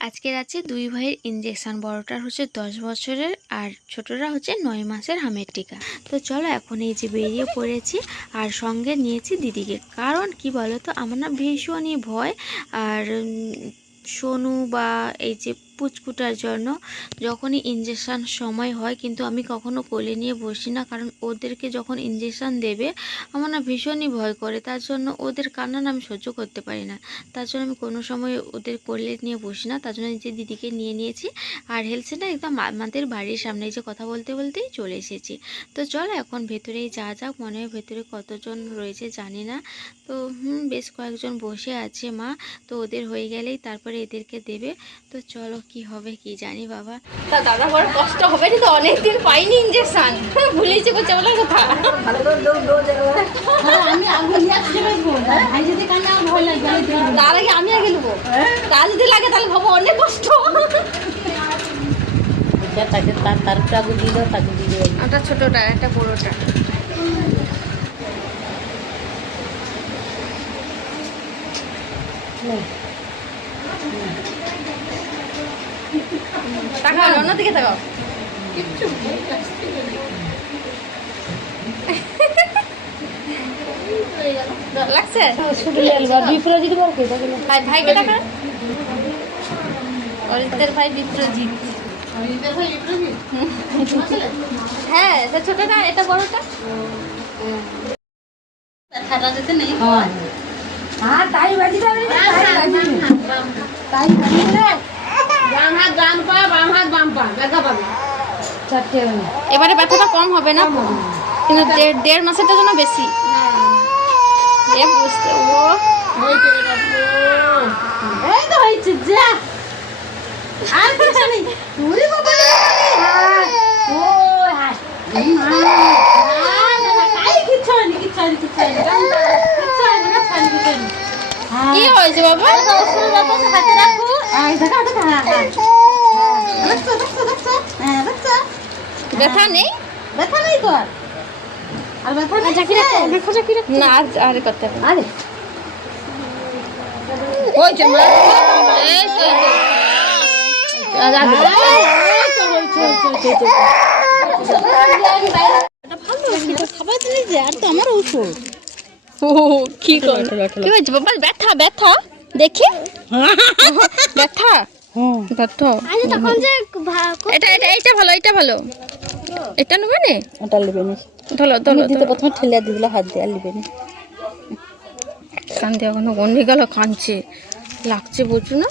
আজকের আছে দুই ভাইয়ের ইঞ্জেকশান বড়টার হচ্ছে দশ বছরের আর ছোটরা হচ্ছে নয় মাসের হামের টিকা। তো চলো এখন এই যে বেরিয়ে পড়েছি আর সঙ্গে নিয়েছি দিদিকে। কারণ কি বলো তো আমার না ভীষণই ভয় আর সোনু বা এই যে পুচকুটার জন্য। যখনই ইঞ্জেকশান সময় হয়, কিন্তু আমি কখনো কোলে নিয়ে বসি না, কারণ ওদেরকে যখন ইঞ্জেকশান দেবে, আমার না ভীষণই ভয় করে। তার জন্য ওদের কান্না আমি সহ্য করতে পারি না। তার জন্য আমি কোনো সময় ওদের কোলে নিয়ে বসি না। তার জন্য যে দিদিকে নিয়ে নিয়েছি, আর হেলছে না একদম আমাদের বাড়ির সামনে যে কথা বলতে বলতেই চলে এসেছি। তো চলো এখন ভেতরেই যা যাক মনে হয় ভেতরে কতজন রয়েছে জানি না। তো হুম, বেশ কয়েকজন বসে আছে মা। তো ওদের হয়ে গেলেই তারপরে এদেরকে দেবে। তো চলো কি হবে কি জানি বাবা। তা দাদা বড় কষ্ট হবে না তো? অনেকদিন পাইনি ইঞ্জেকশন ভুলেছি করছে বলার কথা তার আগে আমি আগে নেব। তা যদি লাগে তাহলে ভাবো অনেক কষ্ট। তাকে তার তার আগুন দিয়ে দাও তাকে দিয়ে দেবো একটা ছোটটা একটা বড়টা। তাকাও অন্যদিকে তাকাও। লাগছে? শুধু লেলবা বিপুরা যদি বল কে? তাহলে ভাই ভাইকে টাকা অরিতের ভাই বিপ্রজিৎ। হ্যাঁ এটা ছোটটা এটা বড়টা? ব্যথাটা যেতে নেই হ্যাঁ। তাই বাজি তাই বাজি বাম হাত ডান পা বাম হাত বাম পা ব্যথা পাবে। এবারে ব্যথাটা কম হবে না? কিন্তু দেড় মাসেরটা জন্য বেশি। এ বুঝতে ও। এই তো হয়েছে যা। আর কিছু নেই। বাবা হ্যাঁ ও হ্যাঁ কি হয়েছে বাবা? হাতে রাখো এই দেখা দেখা হ্যাঁ হ্যাঁ দেখছ দেখছ দেখছ হ্যাঁ দেখছ ব্যথা নেই? ব্যথা নেই তো আর? আর ব্যথা নেই দেখো দেখো না আর আর করতে আরে। ওই যে মা এই যে ব্যথা ব্যথা। দেখি। ব্যথা। ব্যথা। এটা এটা এইটা ভালো এটা ভালো। এটা নেবে নি এটা নেবে নি ধলো ধলো দিতে প্রথমে ঠেলে দিল হাত দিয়ে আর নেবে নি কান দিয়ে এখনও গন্ডি গেল কাঁদছে। লাগছে বুঝু না?